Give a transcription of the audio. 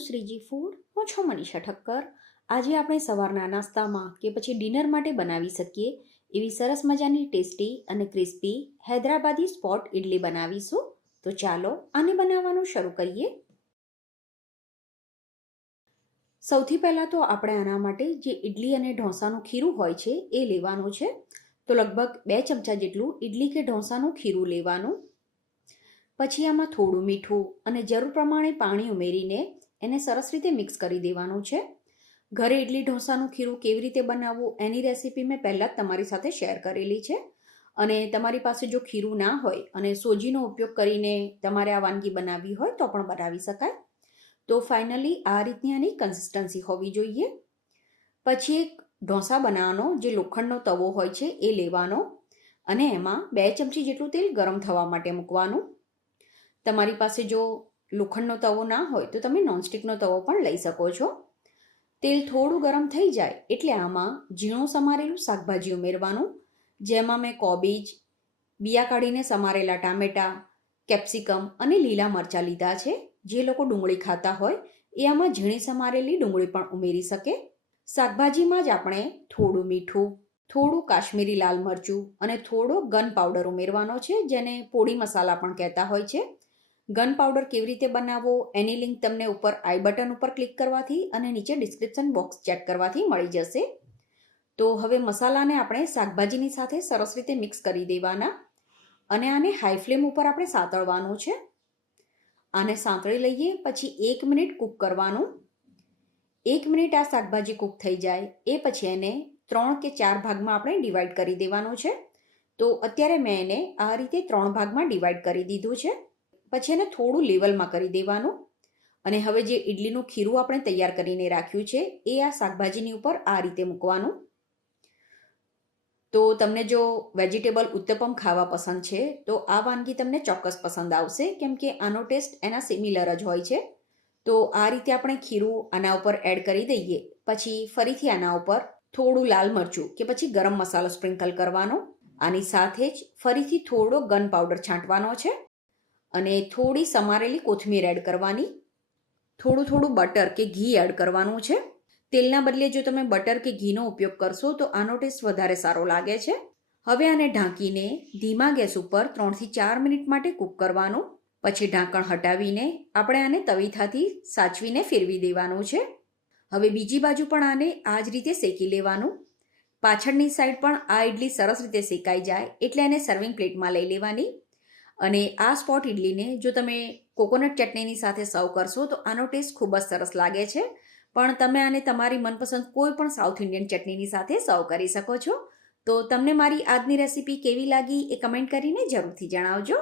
Two Shriji food. હું છું મનીષા ઠક્કર. આજે આપણે સવારના નાસ્તામાં કે પછી ડિનર માટે બનાવી શકીએ એવી સરસ મજાની ટેસ્ટી અને ક્રિસ્પી હૈદરાબાદી સ્પોટ ઇડલી બનાવીશું. તો ચાલો આને બનાવવાનું શરૂ કરીએ. સૌથી પહેલાં તો આપણે આના માટે જે ઇડલી અને ઢોસાનું ખીરું હોય છે એ લેવાનું છે. તો લગભગ 2 ચમચા જેટલું ઇડલી કે ઢોસાનું ખીરું લેવાનું. પછી આમાં થોડું મીઠું અને જરૂર પ્રમાણે પાણી ઉમેરીને એને સરસ રીતે મિક્સ કરી દેવાનું છે. ઘરે ઇડલી ઢોસાનું ખીરું કેવી રીતે બનાવવું એની રેસીપી મેં પહેલાં જ તમારી સાથે શેર કરેલી છે. અને તમારી પાસે જો ખીરું ના હોય અને સોજીનો ઉપયોગ કરીને તમારે આ વાનગી બનાવવી હોય તો પણ બનાવી શકાય. તો ફાઇનલી આ રીતની આની કન્સિસ્ટન્સી હોવી જોઈએ. પછી એક ઢોસા બનાવવાનો જે લોખંડનો તવો હોય છે એ લેવાનો અને એમાં 2 ચમચી જેટલું તેલ ગરમ થવા માટે મૂકવાનું. તમારી પાસે જો લોખંડનો તવો ના હોય તો તમે નોનસ્ટિકનો તવો પણ લઈ શકો છો. તેલ થોડું ગરમ થઈ જાય એટલે આમાં ઝીણું સમારેલું શાકભાજી ઉમેરવાનું, જેમાં મેં કોબીજ, બિયા કાઢીને સમારેલા ટામેટાં, કેપ્સિકમ અને લીલા મરચાં લીધા છે. જે લોકો ડુંગળી ખાતા હોય એ આમાં ઝીણી સમારેલી ડુંગળી પણ ઉમેરી શકે. શાકભાજીમાં જ આપણે થોડું મીઠું, થોડું કાશ્મીરી લાલ મરચું અને થોડો ગન પાવડર ઉમેરવાનો છે, જેને પોડી મસાલા પણ કહેતા હોય છે. ગન પાવડર કેવી રીતે બનાવવો એની લિંક તમને ઉપર આઈ બટન ઉપર ક્લિક કરવાથી અને નીચે ડિસ્ક્રિપ્શન બોક્સ ચેક કરવાથી મળી જશે. તો હવે મસાલાને આપણે શાકભાજીની સાથે સરસ રીતે મિક્સ કરી દેવાના અને આને હાઈ ફ્લેમ ઉપર આપણે સાંતળવાનું છે. આને સાંતળી લઈએ પછી 1 મિનિટ કૂક કરવાનું. 1 મિનિટ આ શાકભાજી કૂક થઈ જાય એ પછી એને 3 કે 4 ભાગમાં આપણે ડિવાઈડ કરી દેવાનું છે. તો અત્યારે મેં એને આ રીતે 3 ભાગમાં ડિવાઈડ કરી દીધું છે. પછી એને થોડું લેવલમાં કરી દેવાનું અને હવે જે ઇડલીનું ખીરું આપણે તૈયાર કરીને રાખ્યું છે એ આ શાકભાજીની ઉપર આ રીતે મૂકવાનું. તો તમને જો વેજીટેબલ ઉત્તપમ ખાવા પસંદ છે તો આ વાનગી તમને ચોક્કસ પસંદ આવશે, કેમ કે આનો ટેસ્ટ એના સિમિલર જ હોય છે. તો આ રીતે આપણે ખીરું આના ઉપર એડ કરી દઈએ પછી ફરીથી આના ઉપર થોડું લાલ મરચું કે પછી ગરમ મસાલો સ્પ્રિંકલ કરવાનો. આની સાથે જ ફરીથી થોડો ગન પાવડર છાંટવાનો છે અને થોડી સમારેલી કોથમીર એડ કરવાની. થોડું બટર કે ઘી એડ કરવાનું છે. તેલના બદલે જો તમે બટર કે ઘીનો ઉપયોગ કરશો તો આનો ટેસ્ટ વધારે સારો લાગે છે. હવે આને ઢાંકીને ધીમા ગેસ ઉપર 3 થી 4 મિનિટ માટે કૂક કરવાનું. પછી ઢાંકણ હટાવીને આપણે આને તવીથાથી સાચવીને ફેરવી દેવાનું છે. હવે બીજી બાજુ પણ આને આ જ રીતે શેકી લેવાનું. પાછળની સાઈડ પણ આ ઇડલી સરસ રીતે શેકાઈ જાય એટલે એને સર્વિંગ પ્લેટમાં લઈ લેવાની. અને આ સ્પોટ ઇડલીને જો તમે કોકોનટ ચટણીની સાથે સર્વ કરશો તો આનો ટેસ્ટ ખૂબ જ સરસ લાગે છે. પણ તમે આને તમારી મનપસંદ કોઈ પણ સાઉથ ઇન્ડિયન ચટણીની સાથે સર્વ કરી શકો છો. તો તમને મારી આજની રેસીપી કેવી લાગી એ કમેન્ટ કરીને જરૂરથી જણાવજો.